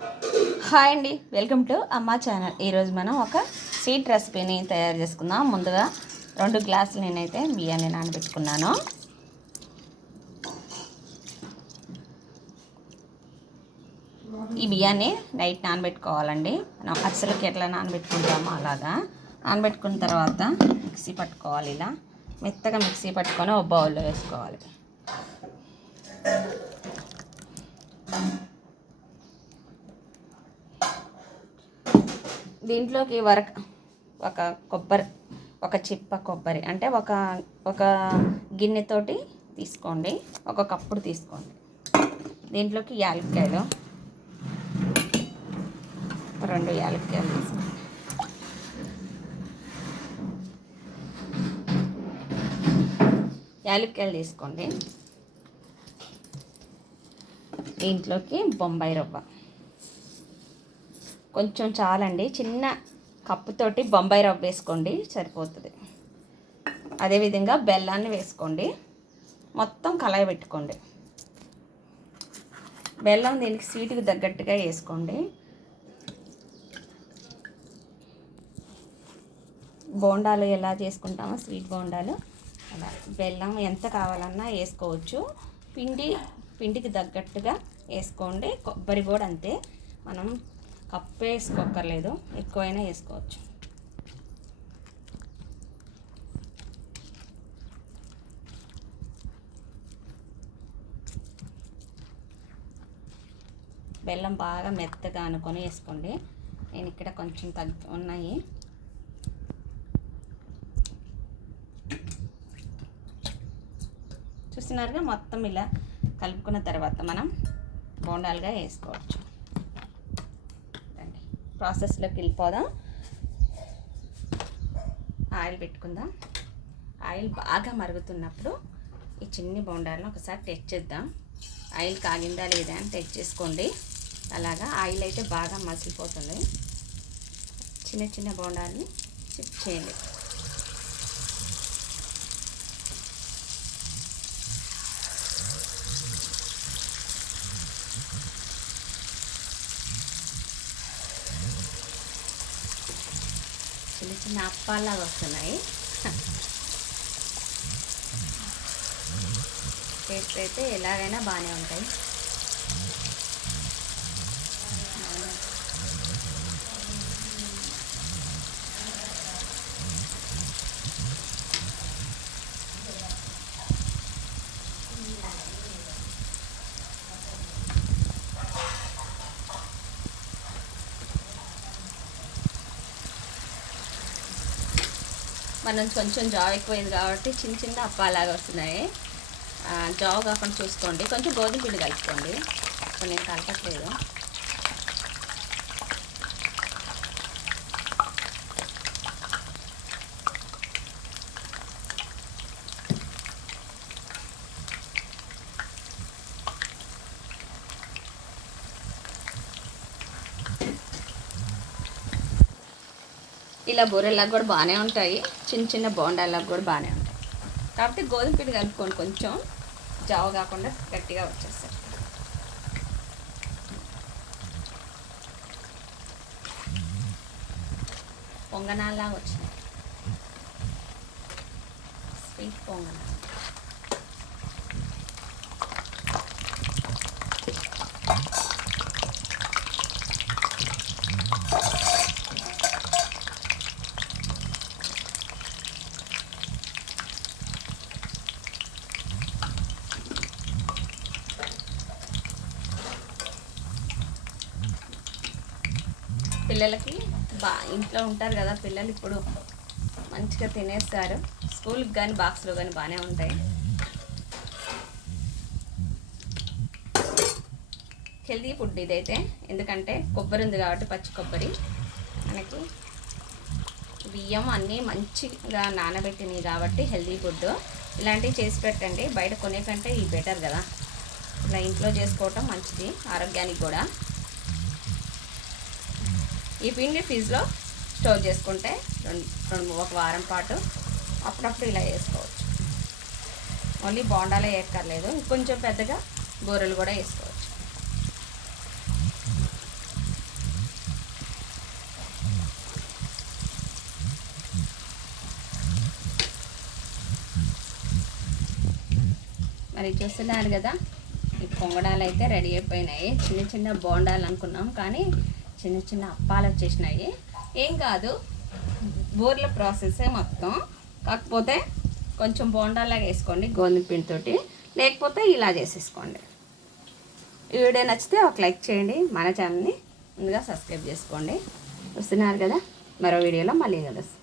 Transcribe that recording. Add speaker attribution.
Speaker 1: Hi అండి welcome to అమ్మ channel. ఈరోజు మనం ఒక స్వీట్ రెసిపీని తయారు చేసుకుందాం. ముందుగా రెండు గ్లాసులు నేనైతే బియ్యాన్ని నానబెట్టుకున్నాను. ఈ బియ్యాన్ని నైట్ నానబెట్టుకోవాలండి. మనం అసలుకి ఎట్లా నానబెట్టుకుంటామో అలాగా. నానబెట్టుకున్న తర్వాత మిక్సీ పట్టుకోవాలి ఇలా. మెత్తగా మిక్సీ పట్టుకొని ఒక బౌల్లో వేసుకోవాలి. దీంట్లోకి వరక ఒక కొబ్బరి ఒక చిప్ప కొబ్బరి అంటే ఒక ఒక గిన్నెతోటి తీసుకోండి ఒక కప్పుడు తీసుకోండి. దీంట్లోకి యాలక్కాయలు రెండు యాలక్కాయలు తీసుకోండి. యాలక్కాయలు తీసుకోండి. దీంట్లోకి బొంబాయి రవ్వ. కొంచెం చాలండి. చిన్న కప్పుతోటి బొంబాయి రవ్వ వేసుకోండి సరిపోతుంది. అదేవిధంగా బెల్లాన్ని వేసుకోండి. మొత్తం కలాయి పెట్టుకోండి. బెల్లం దీనికి స్వీట్కి తగ్గట్టుగా వేసుకోండి. బోండాలు ఎలా చేసుకుంటామో స్వీట్ బోండాలు. అలా బెల్లం ఎంత కావాలన్నా వేసుకోవచ్చు. పిండి పిండికి తగ్గట్టుగా వేసుకోండి. కొబ్బరి కూడా అంతే. మనం కప్పు వేసుకోక్కర్లేదు. ఎక్కువైనా వేసుకోవచ్చు. బెల్లం బాగా మెత్తగా అనుకొని వేసుకోండి. నేను ఇక్కడ కొంచెం తగ్గి ఉన్నాయి. చూస్తున్నారుగా మొత్తం ఇలా కలుపుకున్న తర్వాత మనం బోండాలుగా వేసుకోవచ్చు. ప్రాసెస్లోకి వెళ్ళిపోదాం. ఆయిల్ పెట్టుకుందాం. ఆయిల్ బాగా మరుగుతున్నప్పుడు ఈ చిన్ని బోండాలను ఒకసారి టెచ్ చేద్దాం. ఆయిల్ కాగిందా లేదా అని టెచ్ చేసుకోండి. అలాగా ఆయిల్ అయితే బాగా మసిలిపోతుంది. చిన్న చిన్న బోండాలని చిప్ చేయండి. చిన్న చిన్న అప్పాలాగా వస్తున్నాయి. టేస్ట్ అయితే ఎలాగైనా బాగానే ఉంటాయి. మనం కొంచెం జావ్ ఎక్కువైంది కాబట్టి చిన్న చిన్న అప్పాలాగా వస్తున్నాయి. జావ్ కాకుండా చూసుకోండి. కొంచెం గోధుమ పిండి కలుపుకోండి. ఇప్పుడు నేను కలపట్లేదు. ఇలా బూరెలకు కూడా బాగానే ఉంటాయి. చిన్న చిన్న బోండాలకు కూడా బాగానే ఉంటాయి. కాబట్టి గోధుమ పిండి కలుపుకొని కొంచెం జావ కాకుండా గట్టిగా వచ్చేస్తారు పొంగనాల్లాగా వచ్చినాయి. స్వీట్ పొంగనాలు. పిల్లలకి బా ఇంట్లో ఉంటారు కదా పిల్లలు ఇప్పుడు మంచిగా తినేస్తారు. స్కూల్కి కానీ బాక్స్లో కానీ బాగానే ఉంటాయి. హెల్దీ ఫుడ్ ఇదైతే. ఎందుకంటే కొబ్బరి ఉంది కాబట్టి పచ్చి కొబ్బరి. మనకి బియ్యం అన్నీ మంచిగా నానబెట్టినవి కాబట్టి హెల్దీ ఫుడ్ ఇలాంటివి చేసి పెట్టండి. బయట కొనే కంటే ఇది బెటర్ కదా. ఇలా ఇంట్లో చేసుకోవటం మంచిది ఆరోగ్యానికి కూడా. ఈ పిండి ఫ్రిడ్జ్లో స్టోర్ చేసుకుంటే రెండు రెండు ఒక వారం పాటు అప్పుడప్పుడు ఇలా వేసుకోవచ్చు. ఓన్లీ బోండాలే వేయక్కర్లేదు ఇంకొంచెం పెద్దగా బూరెలు కూడా వేసుకోవచ్చు. మరి చూస్తున్నారు కదా ఈ పొంగడాలు అయితే రెడీ అయిపోయినాయి. చిన్న చిన్న బోండాలు అనుకున్నాం కానీ చిన్న చిన్న అప్పాలు వచ్చేసినాయి. ఏం కాదు బూర్ల ప్రాసెసే మొత్తం. కాకపోతే కొంచెం బోండాలాగా వేసుకోండి గోధుమ పిండితోటి లేకపోతే ఇలా చేసేసుకోండి. ఈ వీడియో నచ్చితే ఒక లైక్ చేయండి మన ఛానల్ని ముందుగా సబ్స్క్రైబ్ చేసుకోండి. వస్తున్నారు కదా మరో వీడియోలో మళ్ళీ కలుస్తాం.